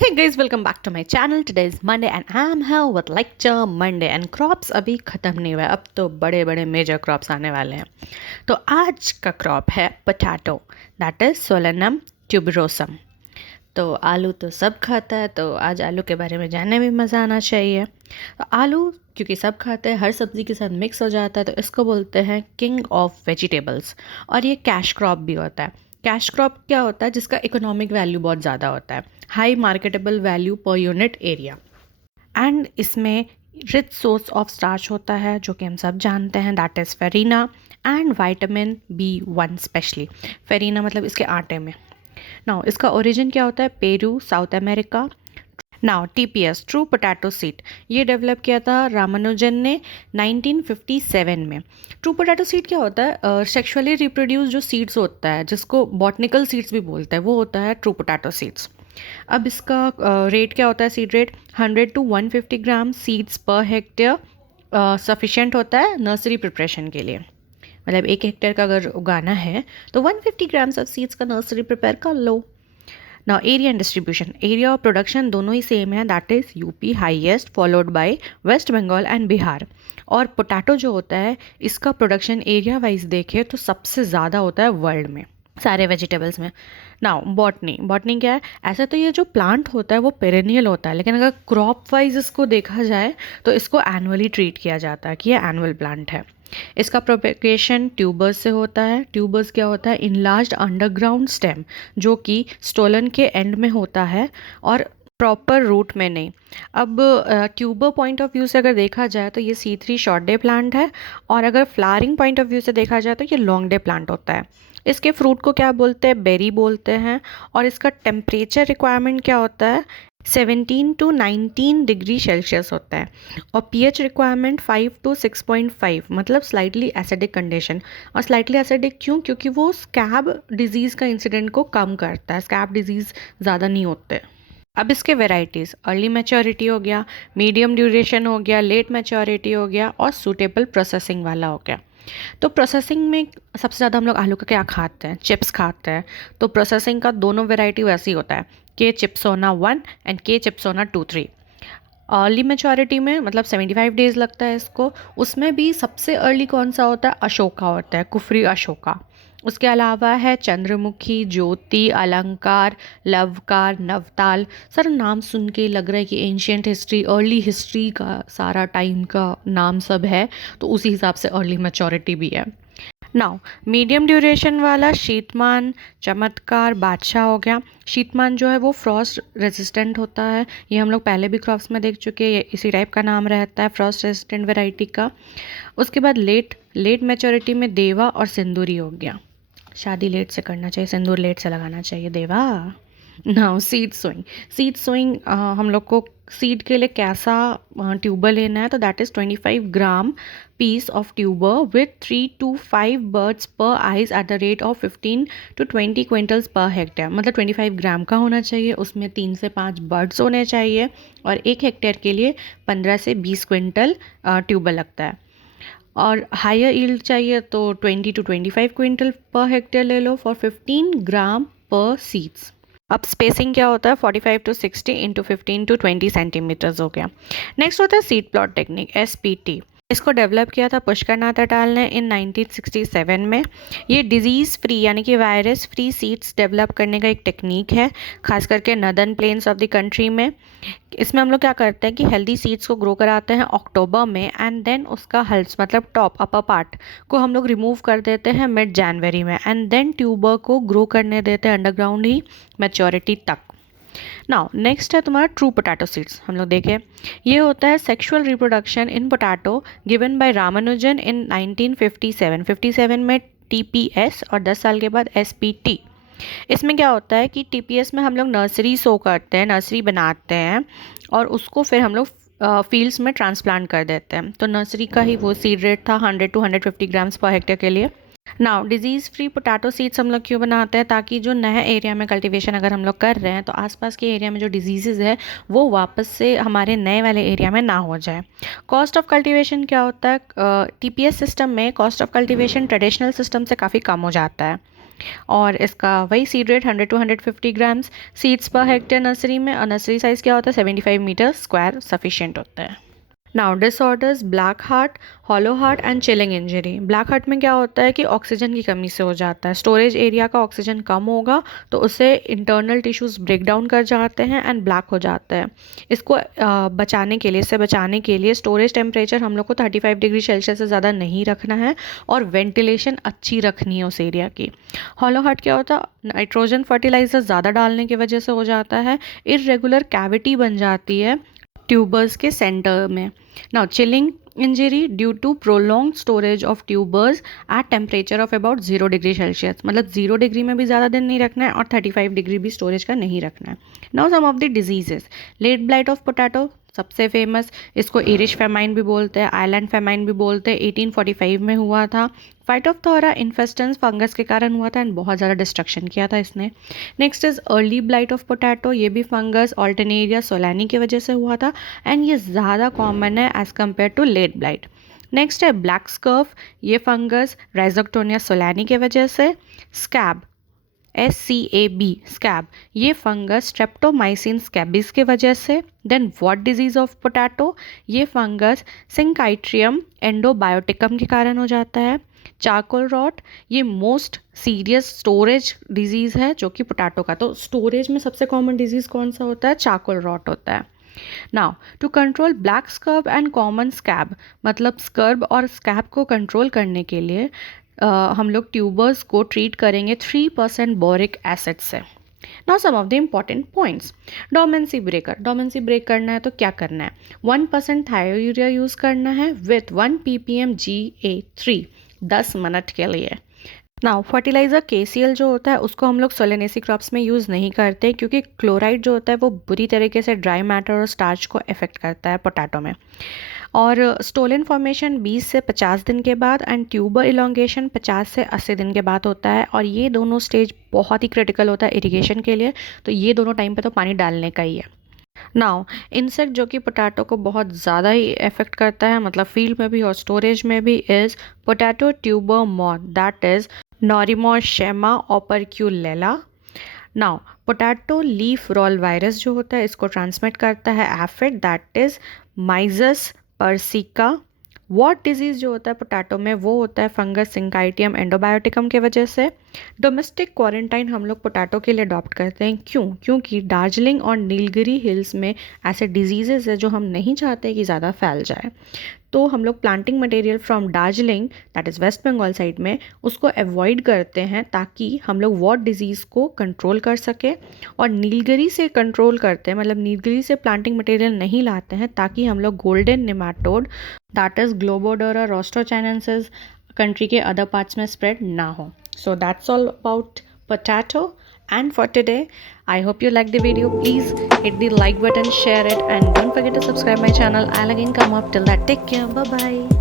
Hey guys, welcome back to my channel. Today is Monday and I'm here with lecture Monday and crops अभी ख़त्म नहीं हुआ है. अब तो बड़े बड़े मेजर क्रॉप्स आने वाले हैं. तो आज का क्रॉप है potato, that is Solanum tuberosum. तो आलू तो सब खाता है, तो आज आलू के बारे में जानने में मज़ा आना चाहिए. तो आलू क्योंकि सब खाते हैं, हर सब्ज़ी के साथ मिक्स हो जाता है, तो इसको बोलते हैं किंग ऑफ वेजिटेबल्स. और ये कैश क्रॉप भी होता है. कैश क्रॉप क्या होता है? जिसका इकोनॉमिक वैल्यू बहुत ज़्यादा होता है, high marketable value per unit area. And इसमें रिच सोर्स ऑफ स्टार्च होता है, जो कि हम सब जानते हैं, that is farina and vitamin B1 specially. Farina मतलब इसके आटे में. नाउ इसका ओरिजिन क्या होता है? Peru, south America. Now TPS true potato seed, ये डेवलप किया था रामानुजन ने 1957 में. ट्रू पोटैटो सीड क्या होता है? सेक्सुअली रिप्रोड्यूस जो सीड्स होता है, जिसको बॉटनिकल सीड्स भी बोलते हैं, वो होता है ट्रू पोटैटो सीड्स. अब इसका रेट क्या होता है? Seed rate 100 to 150 gram seeds per hectare sufficient होता है नर्सरी प्रिपरेशन के लिए. मतलब 1 हेक्टेयर का अगर उगाना है तो 150 ग्राम्स ऑफ सीड्स का नर्सरी प्रिपेयर कर लो. Now area and distribution, area और प्रोडक्शन दोनों ही सेम है, that is UP highest followed by West Bengal and Bihar. और पोटैटो जो होता है, इसका प्रोडक्शन एरिया वाइज देखें तो सबसे ज़्यादा होता है वर्ल्ड में, सारे वेजिटेबल्स में. नाउ बॉटनी, बॉटनी क्या है? ऐसा तो ये जो प्लांट होता है वो पेरेनियल होता है, लेकिन अगर क्रॉप वाइज इसको देखा जाए तो इसको एनुअली ट्रीट किया जाता है कि ये एनुअल प्लांट है. इसका प्रोपेगेशन ट्यूबर्स से होता है. ट्यूबर्स क्या होता है? इनलार्ज्ड अंडरग्राउंड स्टेम, जो कि स्टोलन के एंड में होता है और प्रॉपर रूट में नहीं. अब ट्यूबर पॉइंट ऑफ व्यू से अगर देखा जाए तो ये C3 शॉर्ट डे प्लांट है, और अगर फ्लावरिंग पॉइंट ऑफ व्यू से देखा जाए तो ये लॉन्ग डे प्लांट होता है. इसके फ्रूट को क्या बोलते हैं? बेरी बोलते हैं. और इसका टेम्परेचर रिक्वायरमेंट क्या होता है? 17 to 19 डिग्री सेल्सियस होता है. और pH रिक्वायरमेंट 5 to 6.5, मतलब स्लाइटली एसिडिक कंडीशन. और स्लाइटली एसिडिक क्यों? क्योंकि वो स्कैब डिजीज़ का इंसिडेंट को कम करता है. स्कैब डिजीज़ ज़्यादा नहीं होते. अब इसके वेराइटीज़, अर्ली मैच्योरिटी हो गया, मीडियम ड्यूरेशन हो गया, लेट मैच्योरिटी हो गया, और सूटेबल प्रोसेसिंग वाला हो गया. तो प्रोसेसिंग में सबसे ज़्यादा हम लोग आलू का क्या खाते हैं? चिप्स खाते हैं. तो प्रोसेसिंग का दोनों वेराइटी वैसे ही होता है, के चिप्सोना 1 एंड के चिप्सोना 2-3. अर्ली मैच्योरिटी में मतलब 75 डेज़ लगता है इसको. उसमें भी सबसे अर्ली कौन सा होता है? अशोका होता है, कुफरी अशोका. उसके अलावा है चंद्रमुखी, ज्योति, अलंकार, लवकार, नवताल. सर नाम सुन के लग रहा है कि एंशियंट हिस्ट्री, अर्ली हिस्ट्री का सारा टाइम का नाम सब है, तो उसी हिसाब से अर्ली मैच्योरिटी भी है. नाउ मीडियम ड्यूरेशन वाला शीतमान, चमत्कार, बादशाह हो गया. शीतमान जो है वो फ्रॉस्ट रेजिस्टेंट होता है. ये हम लोग पहले भी क्रॉप्स में देख चुके हैं, ये इसी टाइप का नाम रहता है, फ्रॉस्ट रेजिस्टेंट वैरायटी का. उसके बाद लेट मैच्योरिटी में देवा और सिंदूरी हो गया. शादी लेट से करना चाहिए, सिंदूर लेट से लगाना चाहिए. देवा. Now seed sowing, seed sowing हम लोग को सीड के लिए कैसा ट्यूबर लेना है? तो that is 25 gram piece of tuber with 3 to 5 buds per eyes at the rate of 15 to 20 quintals per hectare. मतलब 25 ग्राम का होना चाहिए, उसमें 3 से 5 बर्ड्स होने चाहिए, और 1 हेक्टेयर के लिए 15 से 20 क्विंटल ट्यूबर लगता है. और हायर ईल्ड चाहिए तो 20 to 25 क्विंटल पर हेक्टेयर ले लो फॉर 15 ग्राम पर सीड्स. अब स्पेसिंग क्या होता है? 45 to 60 इंटू 15 to 20 सेंटीमीटर्स हो गया. नेक्स्ट होता है सीड प्लॉट टेक्निक, SPT. इसको डेवलप किया था पुष्कर नाथ अटाल ने इन 1967 में. ये डिजीज़ फ्री यानी कि वायरस फ्री सीड्स डेवलप करने का एक टेक्निक है, खास करके northern plains of the country में. इसमें हम लोग क्या करते हैं कि हेल्दी सीड्स को ग्रो कराते हैं अक्टूबर में, एंड देन उसका हल्स मतलब टॉप अपर पार्ट को हम लोग रिमूव कर देते हैं मिड जनवरी में, एंड देन ट्यूबर को ग्रो करने देते हैं अंडरग्राउंड ही मैच्योरिटी तक. नाउ नेक्स्ट है तुम्हारा ट्रू पोटैटो सीड्स. हम लोग देखें, ये होता है sexual reproduction in potato given by Ramanujan in 1957 में TPS, और 10 साल के बाद SPT. इसमें क्या होता है कि TPS में हम लोग नर्सरी सो करते हैं, नर्सरी बनाते हैं, और उसको फिर हम लोग फील्ड्स में ट्रांसप्लांट कर देते हैं. तो नर्सरी का ही वो सीड रेट था 100 to 150 ग्राम्स पर हेक्टेयर के लिए. Now disease free potato seeds हम लोग क्यों बनाते हैं? ताकि जो नया एरिया में कल्टीवेशन अगर हम लोग कर रहे हैं तो आसपास के एरिया में जो डिजीज़ है वो वापस से हमारे नए वाले एरिया में ना हो जाए. कॉस्ट ऑफ कल्टीवेशन क्या होता है? TPS सिस्टम में cost of cultivation traditional system से काफ़ी कम हो जाता है. और इसका वही seed rate 100 to 150 grams seeds per hectare nursery में, और नर्सरी साइज़ क्या होता है 75 मीटर स्क्वायर सफिशिएंट होता है। Now disorders black heart, hollow heart and chilling injury. Black heart में क्या होता है कि ऑक्सीजन की कमी से हो जाता है, स्टोरेज एरिया का ऑक्सीजन कम होगा तो उससे इंटरनल टिश्यूज़ ब्रेक डाउन कर जाते हैं एंड ब्लैक हो जाता है। इसको बचाने के लिए, इससे बचाने के लिए स्टोरेज टेम्परेचर हम लोग को 35 डिग्री सेल्सियस से ज़्यादा नहीं रखना है और वेंटिलेशन अच्छी रखनी है उस एरिया की। हॉलो हार्ट क्या होता है, नाइट्रोजन फर्टिलाइजर ज़्यादा डालने की वजह से हो जाता है, इरेगुलर कैविटी बन जाती है ट्यूबर्स के सेंटर में। Now chilling injury due to prolong storage of tubers at temperature of about 0 degree celsius, मतलब 0 डिग्री में भी ज़्यादा दिन नहीं रखना है और 35 डिग्री भी स्टोरेज का नहीं रखना है। Now some of the diseases, late blight of potato सबसे फेमस, इसको इरिश फेमाइन भी बोलते हैं, आइलैंड फेमाइन भी बोलते हैं, 1845 में हुआ था। फाइटोप्थोरा इन्फेस्टेंस फंगस के कारण हुआ था एंड बहुत ज़्यादा डिस्ट्रक्शन किया था इसने। Next is early blight of potato, ये भी फंगस ऑल्टरनेरिया सोलानी की वजह से हुआ था एंड ये ज़्यादा कॉमन है as compare to late blight. Next है ब्लैक स्कर्व, ये फंगस राइजोक्टोनिया सोलानी की वजह से। स्कैब, SCAB स्कैब, ये फंगस स्ट्रेप्टोमाइसिन स्कैबिस के वजह से। Then wart disease of potato, ये फंगस सिंकाइट्रियम एंडोबायोटिकम के कारण हो जाता है। चारकोल रॉट, ये मोस्ट सीरियस स्टोरेज डिजीज़ है जो कि पोटैटो का, तो स्टोरेज में सबसे कॉमन डिजीज़ कौन सा होता है, चारकोल रॉट होता है। Now to control black scurf and common scab, मतलब स्कर्ब और स्कैब को कंट्रोल करने के लिए हम लोग ट्यूबर्स को ट्रीट करेंगे 3% बोरिक एसिड से। Now some of the important points, dormancy breaker, dormancy break करना है तो क्या करना है, 1% थायोयूरिया यूज़ करना है विथ 1 ppm GA3 10 मिनट के लिए। नाउ फर्टिलाइज़र KCl जो होता है उसको हम लोग सोलेनेसी क्रॉप्स में यूज़ नहीं करते क्योंकि क्लोराइड जो होता है वो बुरी तरीके से ड्राई मैटर और स्टार्च को अफेक्ट करता है पोटैटो में। और स्टोलन फॉर्मेशन 20 से 50 दिन के बाद एंड ट्यूबर इलोंगेशन 50 से 80 दिन के बाद होता है, और ये दोनों स्टेज बहुत ही क्रिटिकल होता है इरिगेशन के लिए, तो ये दोनों टाइम पे तो पानी डालने का ही है। नाउ इंसेक्ट जो कि पोटैटो को बहुत ज़्यादा ही इफेक्ट करता है, मतलब फील्ड में भी और स्टोरेज में भी, is potato tuber moth, that is नॉरिमोशेमा operculella. Now potato leaf roll virus जो होता है इसको ट्रांसमिट करता है aphid, that is Myzus persicae. What disease जो होता है पोटैटो में वो होता है फंगस सिंकाइटियम एंडोबायोटिकम के वजह से। डोमेस्टिक क्वारंटाइन हम लोग पोटैटो के लिए अडॉप्ट करते हैं, क्यों, क्योंकि दार्जिलिंग और नीलगिरी हिल्स में ऐसे डिजीज़ेज है जो हम नहीं चाहते कि ज़्यादा फैल जाए, तो हम लोग planting material from Darjeeling, that is West Bengal side में, उसको अवॉइड करते हैं ताकि हम लोग वॉट डिजीज़ को कंट्रोल कर सके। और नीलगिरी से कंट्रोल करते हैं, मतलब नीलगिरी से प्लांटिंग मटेरियल नहीं लाते हैं ताकि हम लोग golden nematode, that is Globodera rostochiensis, country के अदर पार्ट्स में स्प्रेड ना हो। So that's all about potato and for today. I hope you like the video. Please hit the like button, share it, and don't forget to subscribe my channel. I'll again come up. Till that, take care. Bye bye.